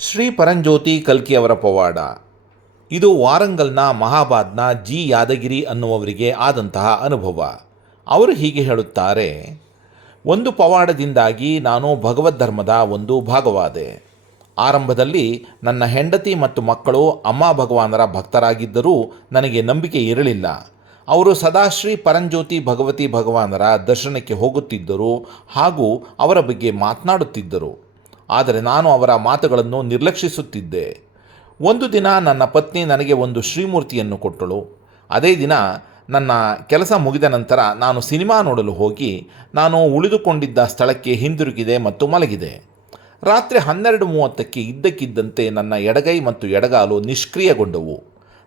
ಶ್ರೀ ಪರಂಜ್ಯೋತಿ ಕಲ್ಕಿಯವರ ಪವಾಡ. ಇದು ವಾರಂಗಲ್ನ ಮಹಾಬಾದ್ನ ಜಿ ಯಾದಗಿರಿ ಅನ್ನುವವರಿಗೆ ಆದಂತಹ ಅನುಭವ. ಅವರು ಹೀಗೆ ಹೇಳುತ್ತಾರೆ, ಒಂದು ಪವಾಡದಿಂದಾಗಿ ನಾನು ಭಗವದ್ ಧರ್ಮದ ಒಂದು ಭಾಗವಾದೆ. ಆರಂಭದಲ್ಲಿ ನನ್ನ ಹೆಂಡತಿ ಮತ್ತು ಮಕ್ಕಳು ಅಮ್ಮ ಭಗವಾನರ ಭಕ್ತರಾಗಿದ್ದರೂ ನನಗೆ ನಂಬಿಕೆ ಇರಲಿಲ್ಲ. ಅವರು ಸದಾ ಶ್ರೀ ಪರಂಜ್ಯೋತಿ ಭಗವತಿ ಭಗವಾನರ ದರ್ಶನಕ್ಕೆ ಹೋಗುತ್ತಿದ್ದರು ಹಾಗೂ ಅವರ ಬಗ್ಗೆ ಮಾತನಾಡುತ್ತಿದ್ದರು. ಆದರೆ ನಾನು ಅವರ ಮಾತುಗಳನ್ನು ನಿರ್ಲಕ್ಷಿಸುತ್ತಿದ್ದೆ. ಒಂದು ದಿನ ನನ್ನ ಪತ್ನಿ ನನಗೆ ಒಂದು ಶ್ರೀಮೂರ್ತಿಯನ್ನು ಕೊಟ್ಟಳು. ಅದೇ ದಿನ ನನ್ನ ಕೆಲಸ ಮುಗಿದ ನಂತರ ನಾನು ಸಿನಿಮಾ ನೋಡಲು ಹೋಗಿ ನಾನು ಉಳಿದುಕೊಂಡಿದ್ದ ಸ್ಥಳಕ್ಕೆ ಹಿಂದಿರುಗಿದೆ ಮತ್ತು ಮಲಗಿದೆ. ರಾತ್ರಿ ಹನ್ನೆರಡು ಮೂವತ್ತಕ್ಕೆ ಇದ್ದಕ್ಕಿದ್ದಂತೆ ನನ್ನ ಎಡಗೈ ಮತ್ತು ಎಡಗಾಲು ನಿಷ್ಕ್ರಿಯಗೊಂಡವು.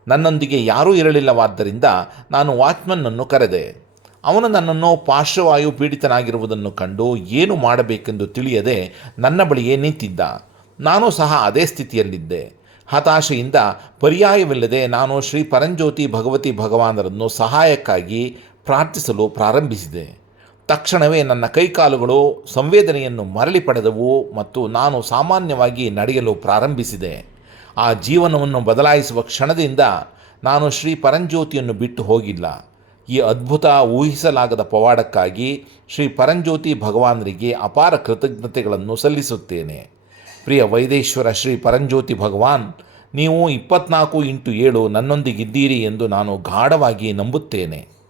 ನನ್ನೊಂದಿಗೆ ಯಾರೂ ಇರಲಿಲ್ಲವಾದ್ದರಿಂದ ನಾನು ವಾಚ್ಮನ್ನನ್ನು ಕರೆದೆ. ಅವನು ನನ್ನನ್ನು ಪಾರ್ಶ್ವವಾಯು ಪೀಡಿತನಾಗಿರುವುದನ್ನು ಕಂಡು ಏನು ಮಾಡಬೇಕೆಂದು ತಿಳಿಯದೆ ನನ್ನ ಬಳಿಯೇ ನಿಂತಿದ್ದ. ನಾನು ಸಹ ಅದೇ ಸ್ಥಿತಿಯಲ್ಲಿದ್ದೆ. ಹತಾಶೆಯಿಂದ ಪರ್ಯಾಯವಿಲ್ಲದೆ ನಾನು ಶ್ರೀ ಪರಂಜ್ಯೋತಿ ಭಗವತಿ ಭಗವಾನರನ್ನು ಸಹಾಯಕ್ಕಾಗಿ ಪ್ರಾರ್ಥಿಸಲು ಪ್ರಾರಂಭಿಸಿದೆ. ತಕ್ಷಣವೇ ನನ್ನ ಕೈಕಾಲುಗಳು ಸಂವೇದನೆಯನ್ನು ಮರಳಿ ಪಡೆದವು ಮತ್ತು ನಾನು ಸಾಮಾನ್ಯವಾಗಿ ನಡೆಯಲು ಪ್ರಾರಂಭಿಸಿದೆ. ಆ ಜೀವನವನ್ನು ಬದಲಾಯಿಸುವ ಕ್ಷಣದಿಂದ ನಾನು ಶ್ರೀ ಪರಂಜ್ಯೋತಿಯನ್ನು ಬಿಟ್ಟು ಹೋಗಿಲ್ಲ. ಈ ಅದ್ಭುತ ಊಹಿಸಲಾಗದ ಪವಾಡಕ್ಕಾಗಿ ಶ್ರೀ ಪರಂಜ್ಯೋತಿ ಭಗವಾನರಿಗೆ ಅಪಾರ ಕೃತಜ್ಞತೆಗಳನ್ನು ಸಲ್ಲಿಸುತ್ತೇನೆ. ಪ್ರಿಯ ವೈದೇಶ್ವರ, ಶ್ರೀ ಪರಂಜ್ಯೋತಿ ಭಗವಾನ್, ನೀವು ಇಪ್ಪತ್ನಾಲ್ಕು ಇಂಟು ಏಳು ನನ್ನೊಂದಿಗಿದ್ದೀರಿ ಎಂದು ನಾನು ಗಾಢವಾಗಿ ನಂಬುತ್ತೇನೆ.